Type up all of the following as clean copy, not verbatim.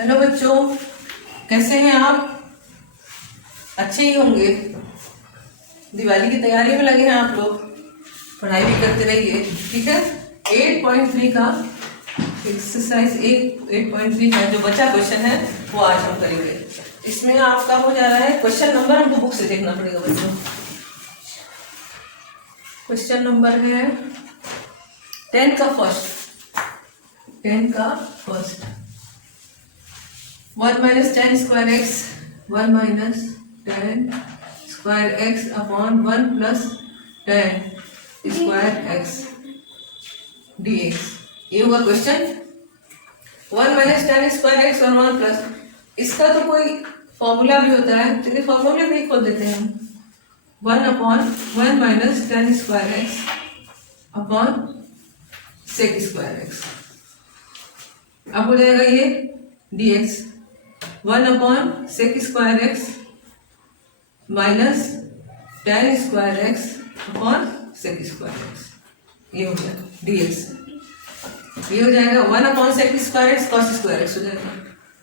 Hello बच्चों, कैसे हैं आप? अच्छे ही होंगे। दिवाली की तैयारी में लगे हैं आप लोग। पढ़ाई भी करते रहिए, ठीक है। 8.3 का एक्सरसाइज 8.3 का जो बचा क्वेश्चन है वो आज हम करेंगे। इसमें आपका हो जा रहा है क्वेश्चन नंबर, हमको बुक से देखना पड़ेगा बच्चों। क्वेश्चन नंबर है 10 का first. 1 minus 10 square x, 1 minus 10 square x upon 1 plus 10 square x dx। ये हुआ क्वेश्चन। 1 minus 10 square x और 1 plus, इसका तो कोई फॉर्मूला भी होता है, चलिए फॉर्मूला भी खोल देते हैं। 1 upon 1 minus 10 square x upon sec square x। अब हो जाएगा ये dx 1 upon sec square x minus 10 square x upon sec square x. ये हो गया dx। ये हो जाएगा 1 upon sec square x cos square x हो जाएगा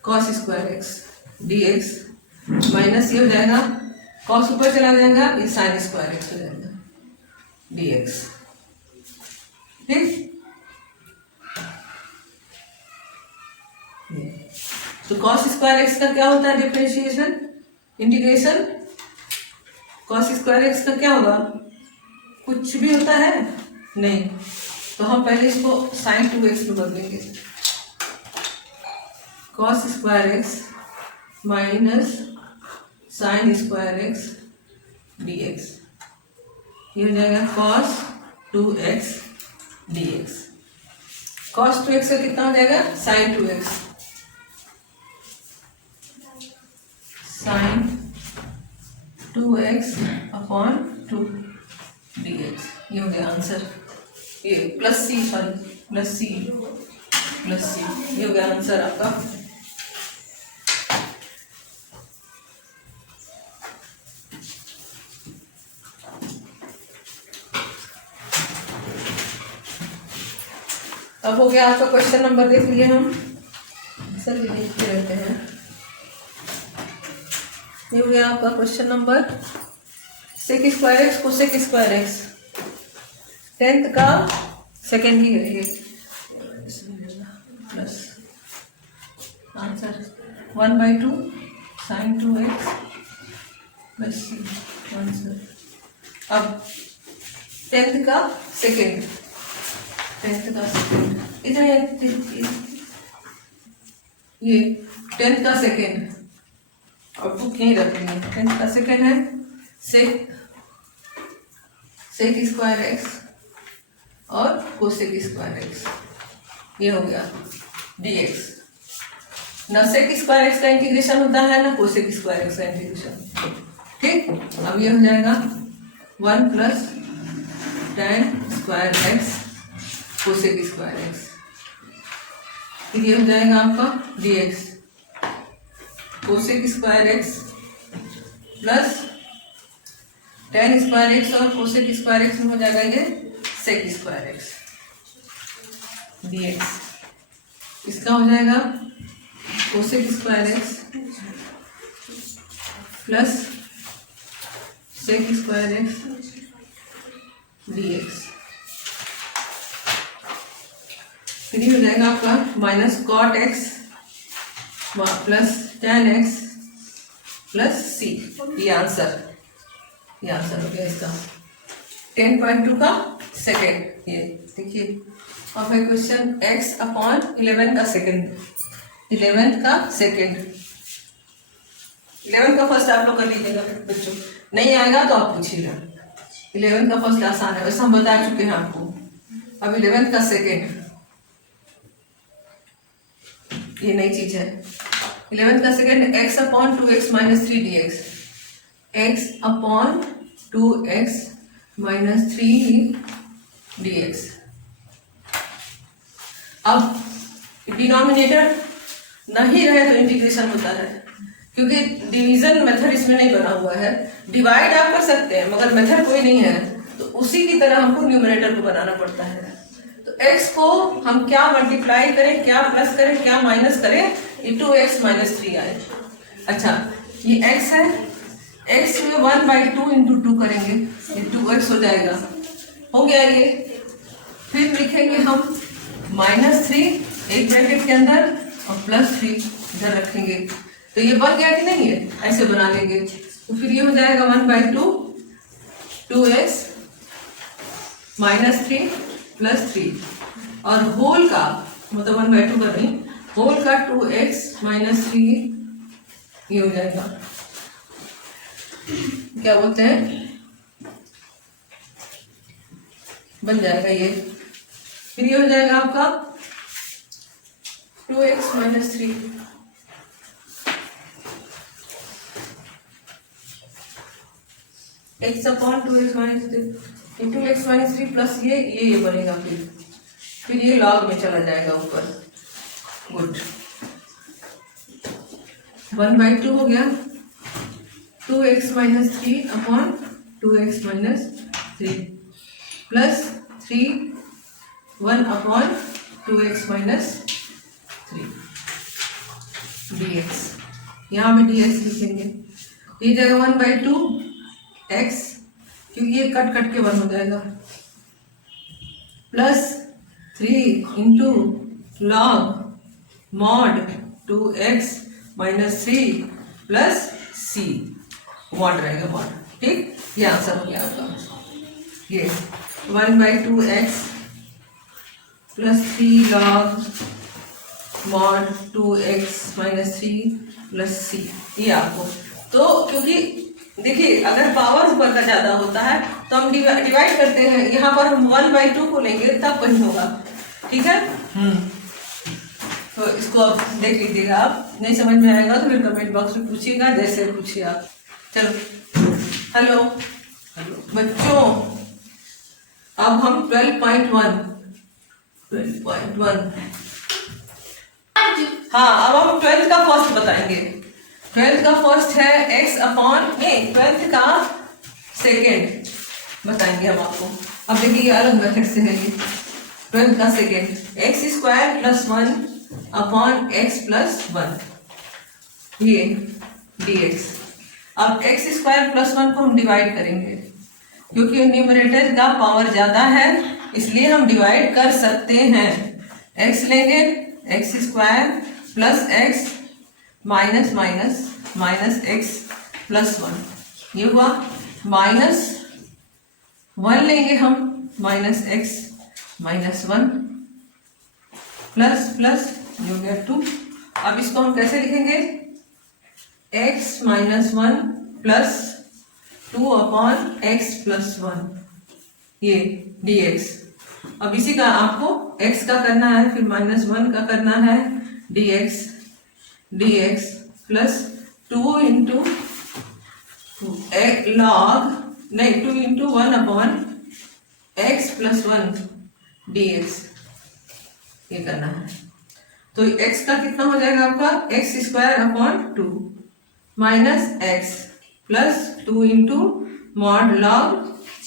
cos square x dx minus ये हो जाएगा कॉस ऊपर चला जाएगा, ये साइन स्क्वायर एक्स हो जाएगा dx। ठीक, तो कॉस स्क्वायर एक्स का क्या होता है differentiation, integration. Cos square x का क्या होगा, कुछ भी होता है नहीं, तो हम पहले इसको साइन 2x में बदलेंगे। Cos square x minus sine square x dx। ये हो जाएगा cos 2x dx। Cos 2x का कितना हो जाएगा, sign 2x, sign 2x upon 2 dx। ये हो गया आंसर। ये प्लस सी ये हो गया आंसर आपका। अब हो गया आपका क्वेश्चन नंबर, देख लिए हम, सर भी देखते रहते हैं। ये हो गया आपका question number sec square x cosec square x, 10th का सेकेंड ही है ये। Plus answer 1/2 sine 2x plus answer. अब 10th का सेकेंड इधर ये 10th का सेकेंड, और बुक यहीं रखेंगे। 10th का सेकेंड है सेक स्क्वायर एक्स और कोसेक स्क्वायर एक्स। ये हो गया dx। ना सेक स्क्वायर एक्स का इंटीग्रेशन होता है ना कोसेक स्क्वायर एक्स का इंटीग्रेशन। ठीक, अब ये हो जाएगा 1 plus 10 square x cosec square x. फिर ये हो जाएगा आपका dx cosec square x plus 10 square x और कोसेक स्क्वायर एक्स में हो जाएगा ये सेक स्क्वायर एक्स dx। इसका हो जाएगा cosec square x plus sec square x dx। फिर ये हो जाएगा आपका minus cot x plus tan x plus c। ये आंसर हो गया इसका 10.2 का सेकेंड। ये देखिए, अब है क्वेश्चन x अपॉन 11 का सेकेंड। 11 का फर्स्ट आप लोग कर लीजिएगा बच्चों, नहीं आएगा तो आप पूछिएगा। 11 का फर्स्ट आसान है, वैसे हम बता चुके हैं आपको। अब 11 का सेकेंड, ये नई चीज है। 11 का second x upon 2x minus 3 dx। x upon 2x minus 3 dx। अब डिनोमिनेटर नहीं रहे तो इंटीग्रेशन होता है, क्योंकि डिवीजन मेथड इसमें नहीं बना हुआ है। डिवाइड आप कर सकते हैं मगर मेथड कोई नहीं है, तो उसी की तरह हमको न्यूमरेटर को बनाना पड़ता है। तो x को हम क्या मल्टीप्लाई करें, क्या प्लस करें, क्या माइनस करें, ये 2x माइनस 3 आए। अच्छा ये x है, x में 1/2 इंटू 2 करेंगे, ये 2x हो जाएगा, हो गया ये। फिर लिखेंगे हम -3 एक ब्रैकेट के अंदर और +3 इधर रखेंगे, तो ये बन गया कि नहीं है, ऐसे बना लेंगे। तो फिर ये हो जाएगा 1/2 2x -3 +3 और होल का मतलब 1/2 का नहीं, होल का 2x -3 ये हो जाएगा, क्या बोलते हैं, बन जाएगा ये। फिर ये हो जाएगा आपका 2x -3 x upon 2x -3 2x -3 plus ये बनेगा। फिर ये लॉग में चला जाएगा ऊपर। गुड, 1/2 हो गया 2x -3 upon 2x -3 plus 3 1 upon 2x -3 dx, यहाँ पे dx लिखेंगे, ये जगह 1/2 x क्योंकि ये कट कट के 1 हो जाएगा, plus 3 into log mod 2x -3 plus c, mod रहेगा मॉड, ठीक। ये आंसर हो गया आपका, ये 1/2 x plus 3 log mod 2x -3 plus c, ये आपको। तो क्योंकि देखिए अगर पावर ऊपर का ज्यादा होता है तो हम डिवाइड करते हैं, यहाँ पर हम 1/2 को लेंगे तब कहीं होगा, ठीक है। तो इसको अब देख लीजिएगा, आप नहीं समझ में आएगा तो फिर कमेंट बॉक्स में पूछिएगा, जैसे पूछिए आप। चलो हेलो बच्चों, अब हम 12.1 हाँ, अब हम 12th का फर्स्ट बताएंगे। 12th का फर्स्ट है x अपॉन 12th का सेकेंड बताएंगे हम आपको। अब देखिए ये अलग मेथड से है, ये 12th का सेकेंड x² + 1 अपॉन x + 1 ये dx। अब x² + 1 को हम डिवाइड करेंगे, क्योंकि न्यूमरेटर का पावर ज्यादा है इसलिए हम डिवाइड कर सकते हैं। x लेंगे x² plus x minus minus minus x + 1, ये हुआ -1 लेंगे हम -x -1 प्लस प्लस ये हो गया 2। अब इसको हम कैसे लिखेंगे, x -1 प्लस 2 अपॉन x + 1 ये dx। अब इसी का आपको x का करना है, फिर -1 का करना है dx प्लस 2 इंटू लॉग नहीं 2 इंटू 1 अपॉन x + 1 dx, ये करना है। तो x का कितना हो जाएगा आपका, x² upon 2 minus x plus 2 into mod log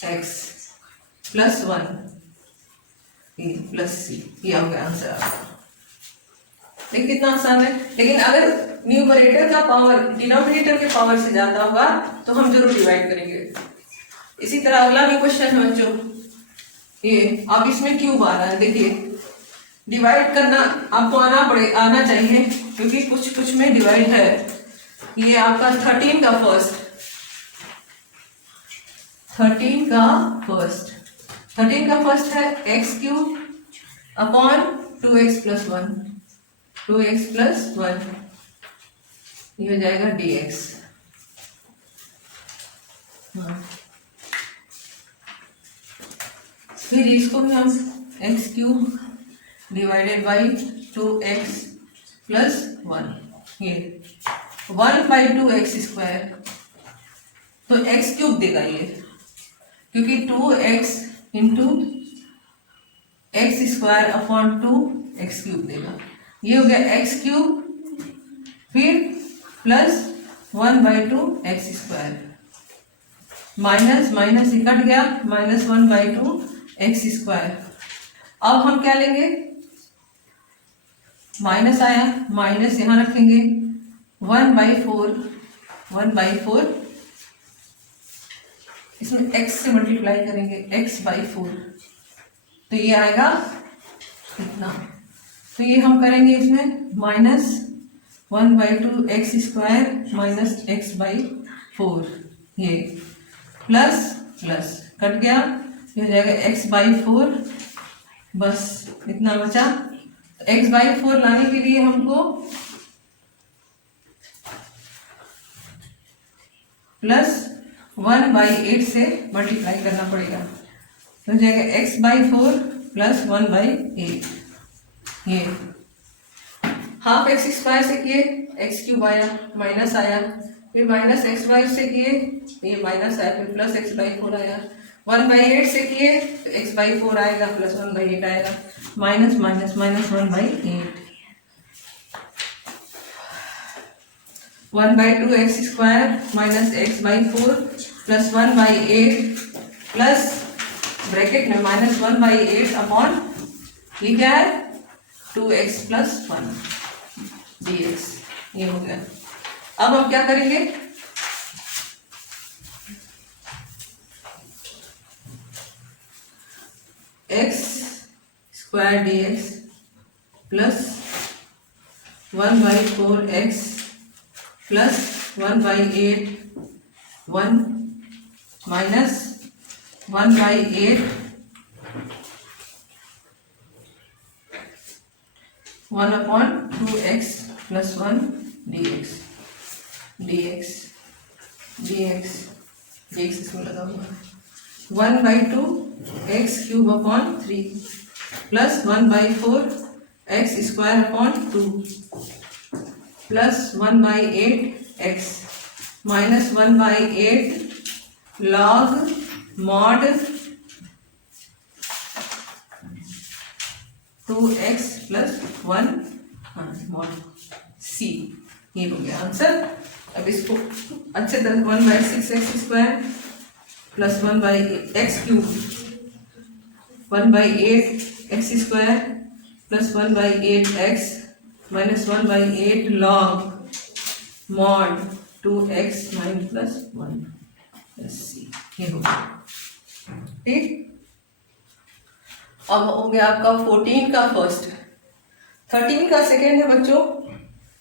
x + 1 ये प्लस c, ये हो गया आंसर आपका। देखिए कितना आसान है। लेकिन अगर न्यूमरेटर का पावर डिनोमिनेटर के पावर से ज्यादा होगा तो हम जरूर डिवाइड करेंगे। इसी तरह अगला भी क्वेश्चन है बच्चों, ये अब इसमें क्यूब आ रहा है। देखिए डिवाइड करना आपको आना चाहिए, क्योंकि कुछ कुछ में डिवाइड है। ये आपका 13 का फर्स्ट है x³ अपॉन 2x + 1 ये हो जाएगा dx। फिर इसको भी हम x³ डिवाइडेड बाई 2x + 1 ये 1/2 x², तो x³ देगा ये, क्योंकि 2x into x² upon 2 x³ देगा। ये हो गया x³ फिर प्लस 1/2 x², माइनस माइनस ये कट गया -1/2 x²। अब हम क्या लेंगे, माइनस आया, माइनस यहाँ रखेंगे 1/4, 1/4 इसमें x से मल्टीप्लाई करेंगे, x/4 तो ये आएगा इतना। तो ये हम करेंगे इसमें -1/2 x² माइनस x/4, ये प्लस प्लस कट गया, ये हो जाएगा x/4, बस इतना बचा। x/4 लाने के लिए हमको +1/8 से मल्टीप्लाई करना पड़ेगा, तो हो जाएगा x/4 + 1/8, ये हाफ x² से किए x³ आया, माइनस आया, फिर माइनस x² से किए ये माइनस आया, फिर प्लस x/4 आया, 1/8 से किए तो x/4 आएगा प्लस 1/8 आएगा, minus minus minus 1/8, 1/2 x² minus x/4 plus 1/8 plus bracket में -1/8 अपॉन ये क्या है 2x + 1 dx, ये हो गया। अब हम क्या करेंगे, x² dx plus 1/4x plus 1/8 1 minus 1/8 1/2x + 1 dx, dx dx dx इसमें लगा हुआ है, 1/2 x³ upon 3 plus 1/4 x² upon 2 plus 1/8 x minus 1/8 log mod 2x + 1 mod c, ये हो गया आंसर। अब इसको अच्छे तरह 1/6 x² plus 1/x³ 1/8 x² plus 1/8 x minus 1/8 log mod 2x + 1 c, ये हो गया ठीक। अब हो गया आपका 14 का फर्स्ट, 13 का सेकेंड है बच्चों,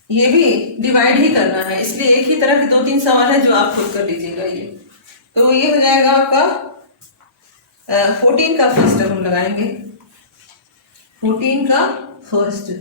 ये भी डिवाइड ही करना है, इसलिए एक ही तरह के 2-3 सवाल है जो आप खुद कर लीजिएगा। ये तो ये हो जाएगा आपका 14 का फर्स्ट हम लगाएंगे, 14 का फर्स्ट,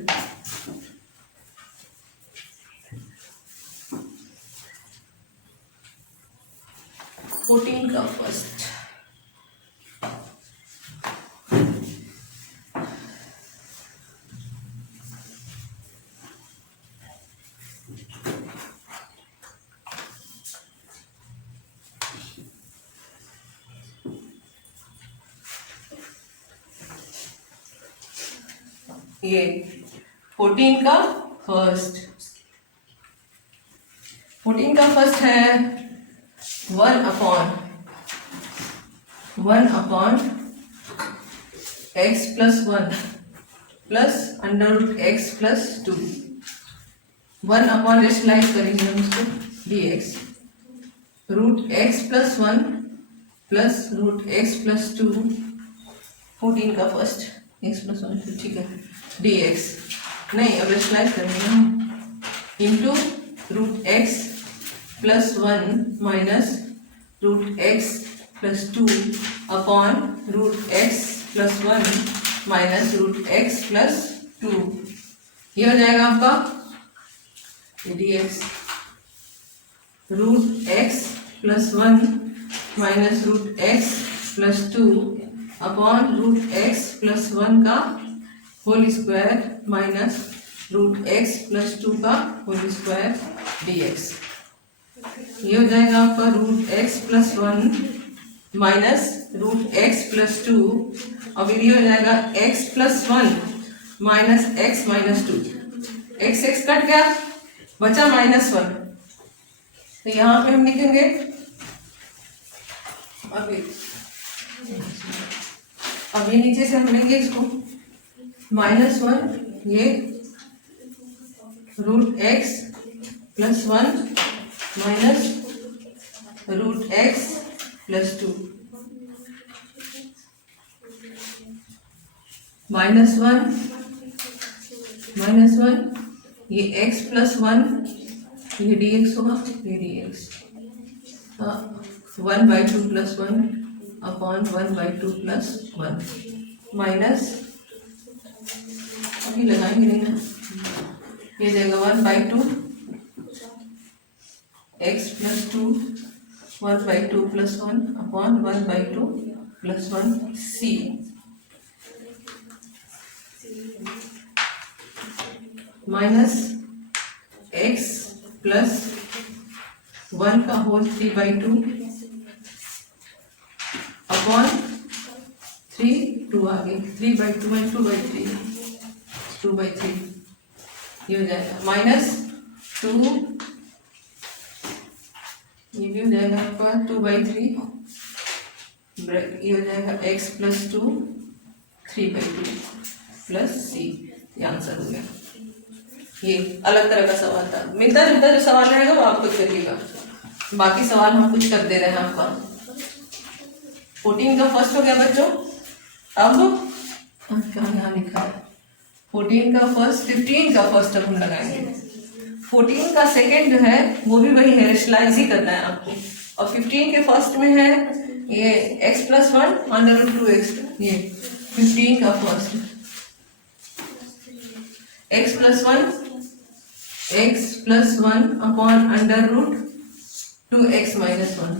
ये 14 का फर्स्ट, 14 का फर्स्ट है 1/1 x + 1 प्लस √x + 2, 1 रेशनलाइज करेंगे हम इसको dx, √x + 1 प्लस √x + 2, 14 का फर्स्ट x + 1 ठीक है, dx नहीं अब रेशनलाइज करेंगे हम into √x + 1 minus √x + 2 upon √x + 1 minus √x + 2, ये हो जाएगा आपका dx, √x + 1 minus √x + 2 upon √x + 1 का होल स्क्वायर माइनस √x + 2 का होल स्क्वायर dx, ये हो जाएगा आपका √x + 1 माइनस √x + 2, और ये हो जाएगा x + 1 minus x - 2, x cut गया बचा -1, तो यहाँ पे हम लिखेंगे अभी नीचे से हम लेंगे इसको -1, ये root x plus 1 minus root x plus 2 -1 ये x प्लस 1 ये dx होगा, ये dx 1/2 plus 1 upon 1/2 plus 1 minus, अभी लगाएंगे नहीं ना, ये जाएगा 1/2 x plus 2 1/2 plus 1 upon 1/2 plus 1 c minus x plus 1 का होल 3/2 अपॉन 2 आ गई 3/2 में 2/3 ये हो जाएगा माइनस 2, ये भी हो जाएगा आपका 2/3 ये हो जाएगा x प्लस 2 3/2 प्लस c। ये आंसर हो गया। ये अलग तरह का सवाल था, मिलता जुलता जो सवाल रहेगा वो आप खुद करिएगा, बाकी सवाल हम कुछ कर दे रहे हैं आपका। 14 का फर्स्ट हो गया बच्चों। अब क्या यहाँ लिखा है 14 का फर्स्ट, 15 का फर्स्ट अब हम लगाएंगे। 14 का सेकेंड जो है वो भी वही है, रेशनलाइज ही करना है आपको। और 15 के फर्स्ट में है ये x प्लस 1 √2x, ये 15 का first x plus 1 upon √2x minus 1।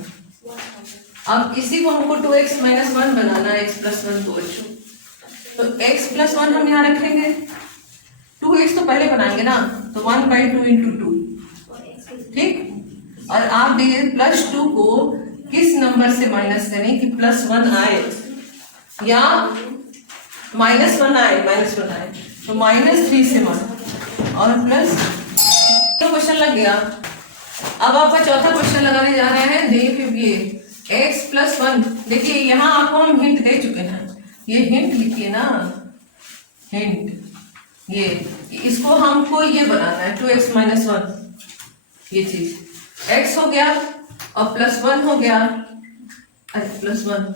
अब इसी को हमको 2x माइनस 1 बनाना है, x प्लस 1 को बच्चों। तो x प्लस 1 हम यहाँ रखेंगे, 2x तो पहले बनाएंगे ना, तो 1/2 × 2, ठीक। और आप देखिए प्लस 2 को किस नंबर से माइनस करें कि प्लस 1 आए या -1 आए, तो -3 से 1 और प्लस, तो क्वेश्चन लग गया। अब आपका चौथा क्वेश्चन लगाने जा रहे हैं। देखिए x प्लस 1, देखिए यहाँ आपको हम हिंट दे चुके हैं, ये हिंट लिखिए ना, हिंट, ये इसको हमको ये बनाना है 2x माइनस 1, ये चीज x हो गया और प्लस 1 हो गया, अरे प्लस 1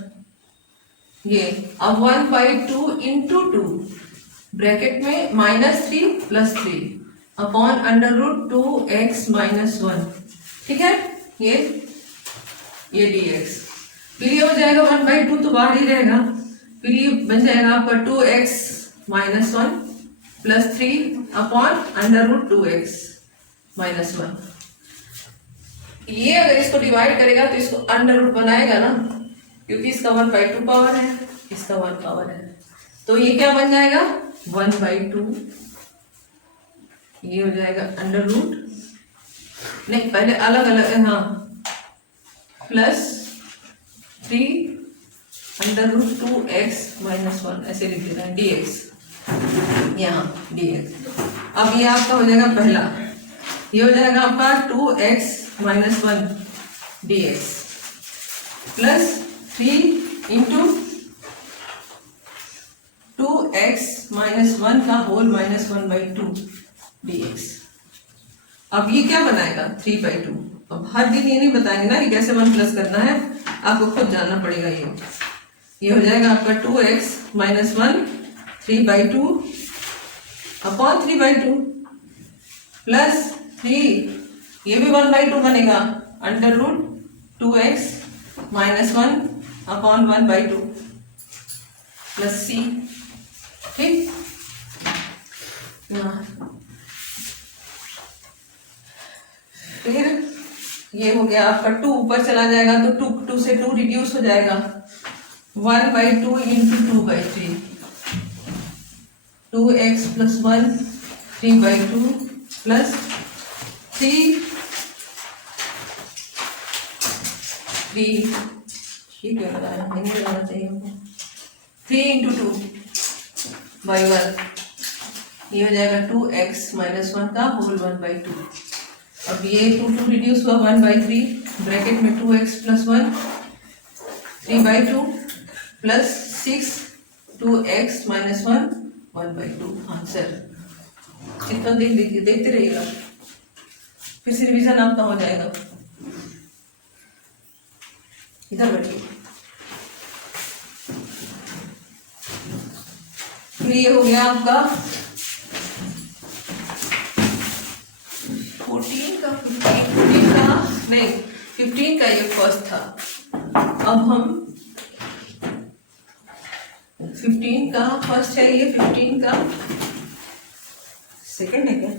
ये, अब 1/2 × 2 ब्रैकेट में -3 + 3 अपॉन √2x माइनस 1, ठीक है। ये dx, फिर ये हो जाएगा 1/2 तो बाहर ही रहेगा, फिर ये बन जाएगा आपका 2x minus 1 + 3 upon √2x minus 1। ये अगर इसको डिवाइड करेगा तो इसको √ बनाएगा ना, क्योंकि इसका 1/2 पावर है, इसका 1 पावर है, तो ये क्या बन जाएगा 1/2, ये हो जाएगा √ नहीं पहले अलग अलग, हाँ, प्लस 3 √2x माइनस 1 ऐसे लिख देना है dx, यहाँ dx। अब ये आपका हो जाएगा पहला, ये हो जाएगा आपका 2x minus 1 dx plus 3 × 2x minus 1 का होल माइनस 1/2 dx। अब ये क्या बनाएगा 3/2। अब हर दिन ये नहीं बताएंगे ना कि कैसे 1 प्लस करना है, आपको खुद जानना पड़ेगा। ये हो जाएगा आपका 2x माइनस 1 3/2 अपॉन 3/2 प्लस 3, ये भी 1/2 बनेगा, √2x minus 1 upon 1/2 plus c, ठीक। फिर ये हो गया आपका 2 ऊपर चला जाएगा तो 2 से 2 रिड्यूस हो जाएगा, 1/2 × 2/3, 2x प्लस 1 3/2 प्लस 3 ये क्या लगा रहा है, नहीं लगाना चाहिए हमको, 3 × 2/1, ये हो जाएगा 2x माइनस 1 का होल 1/2। अब ये 2 रिड्यूस हुआ 1/3, ब्रैकेट में 2x plus 1 3/2 plus 6 2x minus 1 1/2 answer. चित्र देख लीजिए, देखते रहिएगा, फिर से रिवीजन आपका हो जाएगा। इधर बैठिए। फिर ये हो गया आपका 14 का 15 का नहीं 15 का ये फर्स्ट था। अब हम 15 का फर्स्ट है, ये 15 का सेकंड है क्या?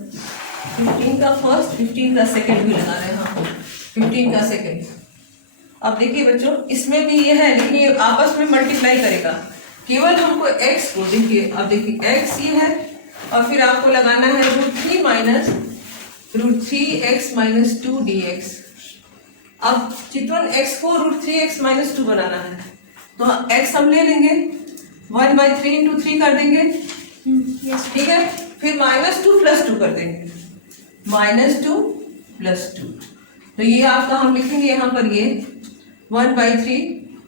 15 का फर्स्ट, 15 का सेकंड भी लगा रहे हैं हम, 15 का सेकंड। अब देखिए बच्चों, इसमें भी ये है, लेकिन ये आपस में मल्टीप्लाई करेगा। केवल हमको x को देखिए, अब देखिए x ये है और फिर आपको लगाना है √3 माइनस √3x माइनस 2 dx। अब चितवन x को √3x माइनस 2 बनाना है, तो x हम ले लेंगे 1/3 इंटू 3 कर देंगे, ठीक है। फिर -2 + 2 कर देंगे, -2 + 2। तो ये आपका हम लिखेंगे यहाँ पर ये 1/3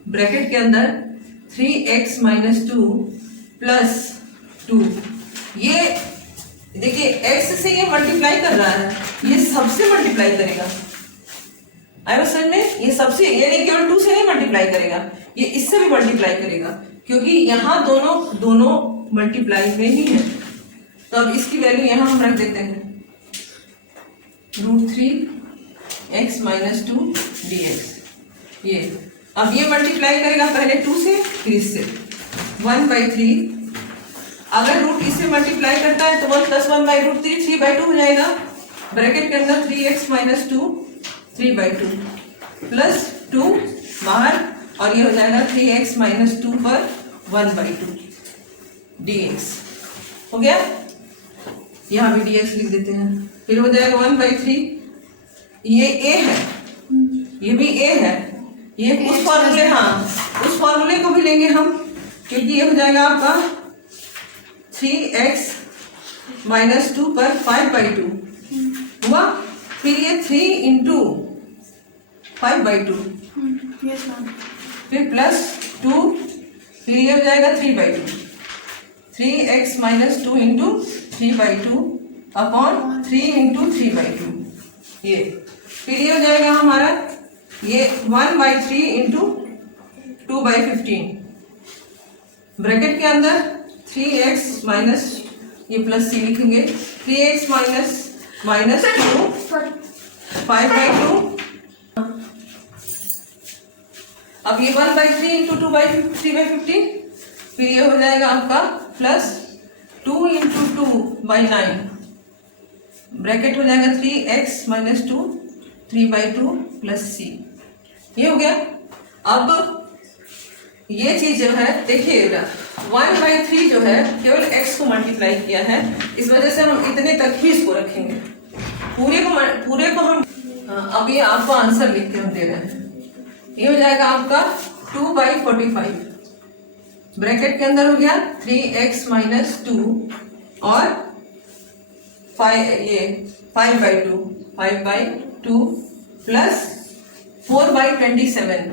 ब्रैकेट के अंदर 3x माइनस 2 + 2। ये देखिए x से ये मल्टीप्लाई कर रहा है, ये सबसे मल्टीप्लाई करेगा। आया बस समझ में? ये सबसे, यानी केवल 2 से नहीं मल्टीप्लाई करेगा, ये इससे भी मल्टीप्लाई करेगा, क्योंकि यहाँ दोनों मल्टीप्लाई में ही है। तो अब इसकी वैल्यू यहाँ हम रख देते हैं √3x माइनस 2 dx। ये अब ये मल्टीप्लाई करेगा पहले 2 से, फिर इससे 1/3। अगर रूट इससे मल्टीप्लाई करता है तो 1 + 1/√3 3/2 हो जाएगा। ब्रैकेट के अंदर 3x माइनस 2 3/2 प्लस 2 बाहर, और ये हो जाएगा 3x माइनस 2 पर 1/2 dx। हो गया, यहाँ भी dx लिख देते हैं। फिर हो जाएगा 1/3, ये a है, ये भी a है, ये उस फॉर्मूले, हाँ उस फॉर्मूले को भी लेंगे हम, क्योंकि ये हो जाएगा आपका 3x माइनस 2 पर 5/2 हुआ। फिर ये 3 इंटू 5/2, फिर प्लस 2, फिर ये हो जाएगा 3/2, 3x minus 2 into 3/2 upon 3 into 3/2। ये फिर ये हो जाएगा हमारा ये 1/3 इंटू 2/15 ब्रैकेट के अंदर 3x माइनस, ये प्लस c लिखेंगे, 3x माइनस 2 5/2। अब ये 1/3 इंटू 3/15, फिर ये हो जाएगा आपका प्लस 2 इंटू 2/9 ब्रैकेट हो जाएगा 3x माइनस 2 3/2 प्लस c। ये हो गया। अब ये चीज जो है देखिएगा 1/3 जो है केवल x को मल्टीप्लाई किया है, इस वजह से हम इतने तक ही इसको रखेंगे, पूरे को हम अब ये आपको आंसर लिख के हम दे रहे हैं। ये हो जाएगा आपका 2/45 ब्रैकेट के अंदर हो गया 3x माइनस 2 और 5/2 प्लस 4/27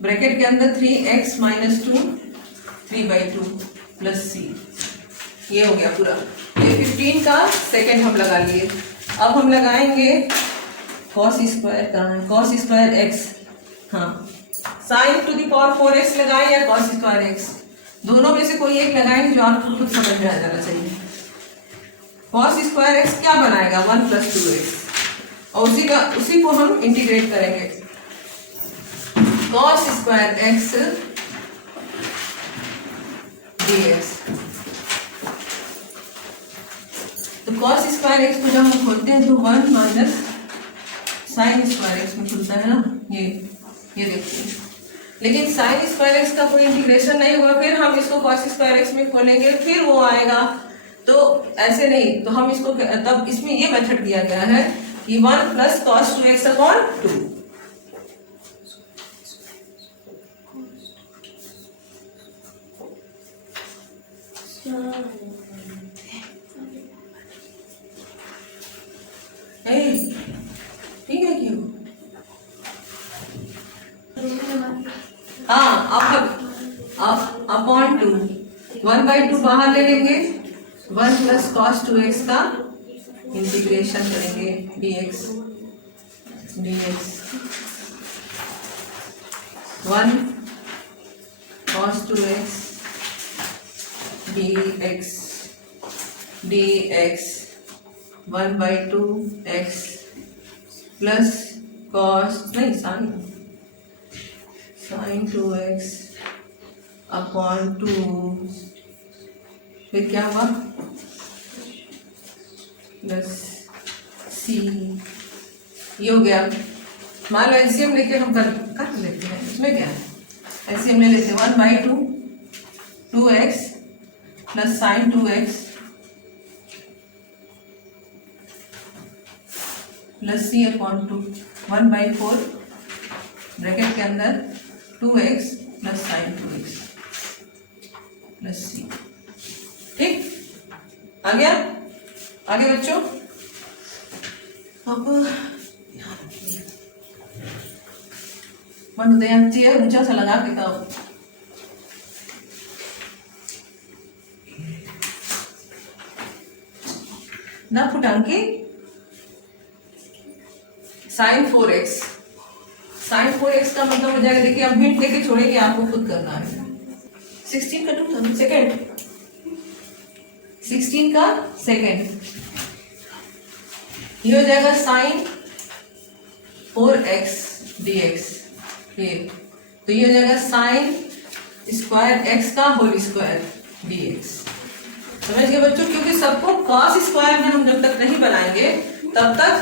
ब्रैकेट के अंदर 3x माइनस 2 3/2 प्लस c। ये हो गया पूरा। ये 15 का सेकंड हम लगा लिए। अब हम लगाएंगे cos स्क्वायर, कहाँ है cos स्क्वायर x, हाँ sin to the power 4x लगाएं या cos स्क्वायर x, दोनों में से कोई एक लगाएंगे जो आपको खुद समझ में आ जाना चाहिए। cos स्क्वायर x क्या बनाएगा 1 + 2x, और उसी को हम इंटीग्रेट करेंगे। cos square x dx। तो cos स्क्वायर x को जब हम खोलते हैं तो 1 माइनस sin स्क्वायर x में खुलता है ना, ये देखिए। लेकिन sin स्क्वायर x का कोई इंटीग्रेशन नहीं होगा, फिर हम इसको cos स्क्वायर x में खोलेंगे, फिर वो आएगा। तो ऐसे नहीं, तो हम इसको तब इसमें ये मेथड दिया गया है कि 1 + cos 2x अपॉन 2। ठीक है क्यों? हाँ, आप अपॉन 2 1/2 बाहर ले लेंगे 1 प्लस कॉस 2x का इंटीग्रेशन करेंगे dx 1 cos 2x dx 1/2x plus cos नहीं साइन 2x अपॉन 2, फिर क्या हुआ प्लस c, ये हो गया। मान लो एलसीएम लेके हम कर लेते हैं, इसमें क्या है, एलसीएम ले लेते हैं 1/2 2x plus sign 2x plus c upon 2 1/4 bracket के अंदर 2x plus sign 2x plus c। ठीक, आ गया। आगे बच्चों, अब मन उदय चेयर ऊंचा सा लगा के तब ना फुटांकी साइन 4x का मतलब हो जाएगा, देखिए अब हिंट लेके छोड़ेंगे, आपको खुद करना है। 16 का 2 सेकेंड 16 का सेकेंड ये हो जाएगा साइन 4x dx, ये तो ये हो जाएगा साइन स्क्वायर x का होल स्क्वायर dx। समझ गए बच्चों, क्योंकि सबको cos स्क्वायर में हम जब तक नहीं बनाएंगे तब तक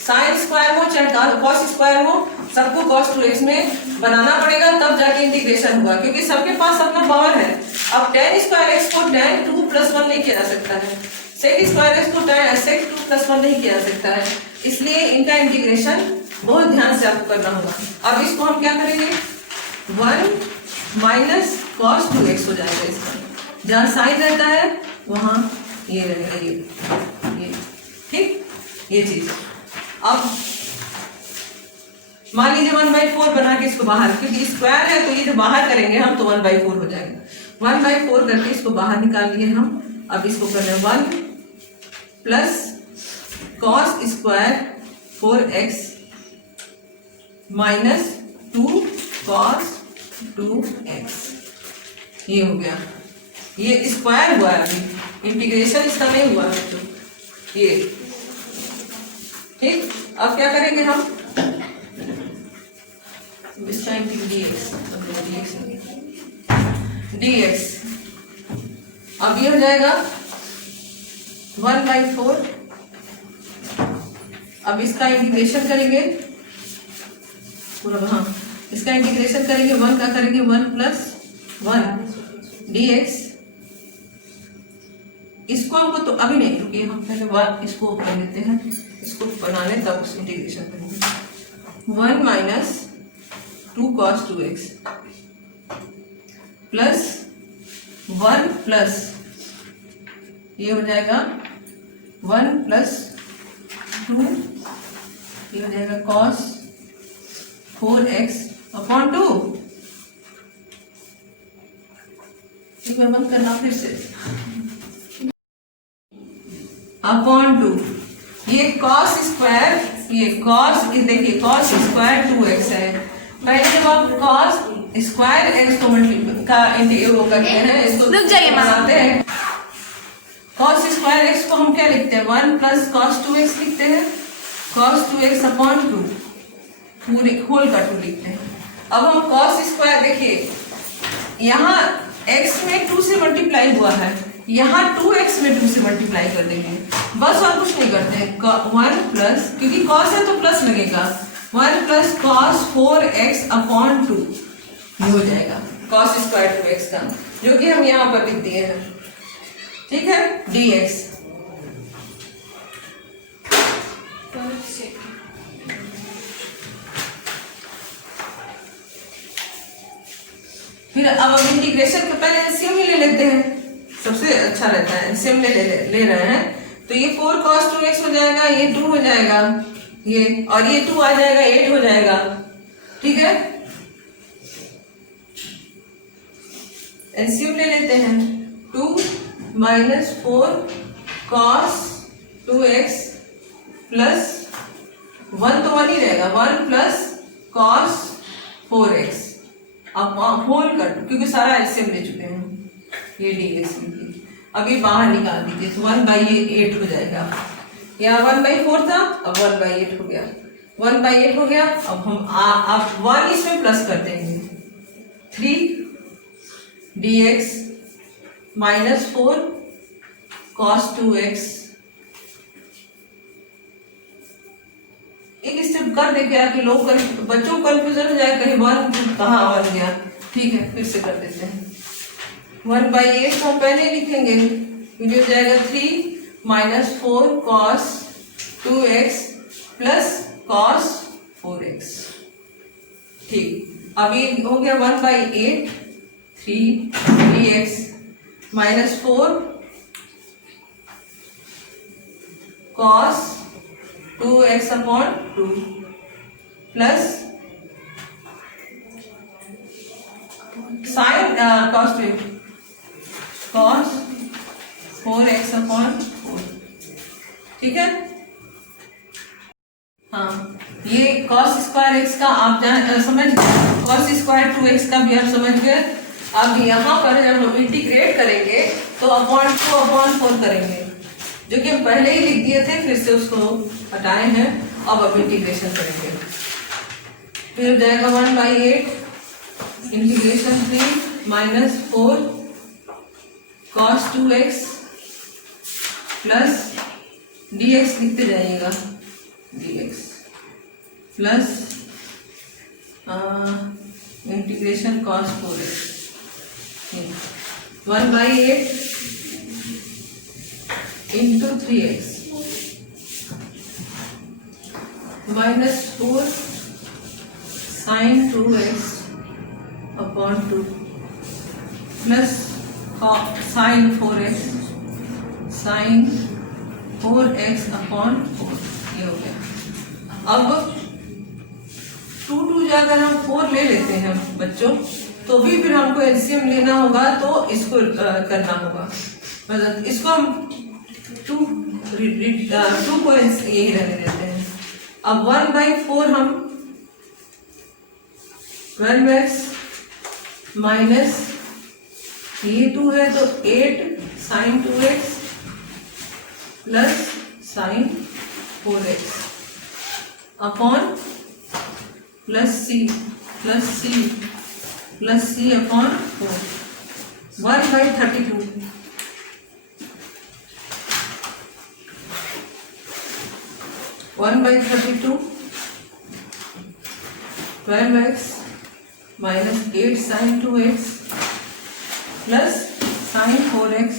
साइन स्क्वायर हो चाहे cos स्क्वायर हो, सबको cos 2x में बनाना पड़ेगा, तब जाके इंटीग्रेशन होगा, क्योंकि सबके पास अपना पावर है। अब tan स्क्वायर x को tan 2 + 1 नहीं किया जा सकता है, sec स्क्वायर x को tan sec 2 + 1 नहीं किया जा सकता है, इसलिए इनका इंटीग्रेशन बहुत ध्यान से आपको करना होगा। अब इसको हम क्या करेंगे, 1 माइनस cos 2x हो जाएगा, इसका जहाँ साइन रहता है वहां ये रहेगा, ये ठीक, ये चीज। अब मान लीजिए 1/4 बना के इसको बाहर, क्योंकि स्क्वायर है तो ये जो बाहर करेंगे हम तो 1/4 हो जाएगा। 1/4 करके इसको बाहर निकाल लिए हम। अब इसको कर रहे हैं 1 plus cos square 4x minus 2 cos 2x, ये हो गया। ये स्क्वायर हुआ है, अभी इंटीग्रेशन इसका नहीं हुआ है तो ये ठीक। अब क्या करेंगे हम, इसका dx अब ये हो जाएगा 1/4। अब इसका इंटीग्रेशन करेंगे पूरा, हाँ इसका इंटीग्रेशन करेंगे, 1 का करेंगे 1 + 1 dx। इसको हमको तो अभी नहीं, क्योंकि हम पहले बात इसको कर लेते हैं, इसको बना लें तब उस इंटीग्रेशन करेंगे। 1 minus 2 cos 2x plus 1 plus ये हो जाएगा 1 + 2, ये हो जाएगा cos 4x अपॉन 2। एक बार बंद करना फिर से, अपॉन 2, ये cos स्क्वायर, ये cos, देखिए cos स्क्वायर 2x है, पहले जब आप cos स्क्वायर x को वो करते हैं, इसको बनाते हैं, cos स्क्वायर x को हम क्या लिखते हैं, 1 + cos 2x लिखते हैं, cos 2x अपॉन 2 पूरे होल का 2 लिखते हैं। अब हम cos स्क्वायर, देखिए यहाँ x में 2 से मल्टीप्लाई हुआ है, यहाँ 2x में 2 से मल्टीप्लाई कर देंगे, बस और कुछ नहीं करते हैं। 1 प्लस, क्योंकि cos है तो प्लस लगेगा, 1 + cos 4x अपॉन 2 ये हो जाएगा cos स्क्वायर 2x का, जो कि हम यहाँ पर लिख दिए हैं, ठीक है, dx। फिर अब इंटीग्रेशन के पहले एलसीएम ही ले लेते हैं, सबसे अच्छा रहता है, एलसीएम ले रहे हैं, तो ये 4 cos 2x हो जाएगा, ये 2 हो जाएगा, ये और ये 2 आ जाएगा, 8 हो जाएगा, ठीक है। एलसीएम ले लेते हैं, 2 -4 cos 2x प्लस 1 तो 1 ही रहेगा, 1 प्लस cos 4x। अब होल कर, क्योंकि सारा एलसीएम ले चुके हैं ये डिविएशन की। अब ये बाहर निकाल दीजिए तो 1/8 हो जाएगा। यहाँ 1/4 था, अब 1/8 हो गया, 1/8 हो गया। अब हम अब 1 इसमें प्लस कर देंगे, 3 dx -4 cos 2x। एक स्टेप कर दे क्या कि लोग बच्चों को कंफ्यूजन हो जाए, कहीं 1 कहाँ बन गया। ठीक है, फिर से कर देते हैं। 1/8 हम पहले लिखेंगे, ये हो जाएगा 3 -4 cos 2x plus cos 4x। ठीक, अब ये हो गया 1/8, 3 dx -4 cos 2x upon 2 plus sign cos 4x upon 4। ठीक है, हाँ, ये cos स्क्वायर x का आप समझ गए, cos स्क्वायर 2x का भी आप समझ गए। अब यहाँ पर जब हम इंटीग्रेट करेंगे तो अपॉन 2 अपॉन 4 करेंगे, जो कि हम पहले ही लिख दिए थे, फिर से उसको हटाए हैं। अब इंटीग्रेशन करेंगे, फिर हो जाएगा 1/8 integration 3 -4 cos 2x plus dx लिखते जाइएगा, dx plus integration cos 4x 1/8 into 3x -4 sin 2x upon 2 plus sin 4x sin 4x upon 4। ये हो गया। अब 2 जाकर हम 4 ले लेते हैं बच्चों, तो भी फिर हमको एलसीएम लेना होगा, तो इसको करना होगा। मतलब इसको हम 2 को यही रहने देते हैं। अब 1/4 हम 12x माइनस ये 2 है तो 8 sin 2x plus sin 4x upon plus c upon 4 1/32 1/32 12x minus 8 sin 2x plus sin 4x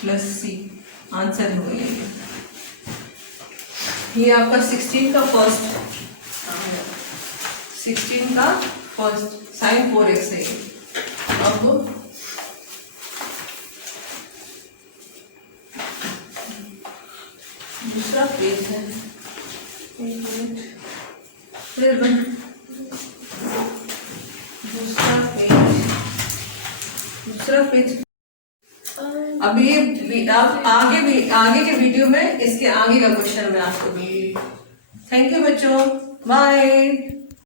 plus c। Answer हो गया ये आपका 16 का फर्स्ट, 16 का फर्स्ट sin 4x है। अब दूसरा पेज है, एक मिनट, फिर दूसरा पेज। अब ये आप आगे के वीडियो में इसके आगे का क्वेश्चन मैं आपको दूंगी। थैंक यू बच्चों, बाय।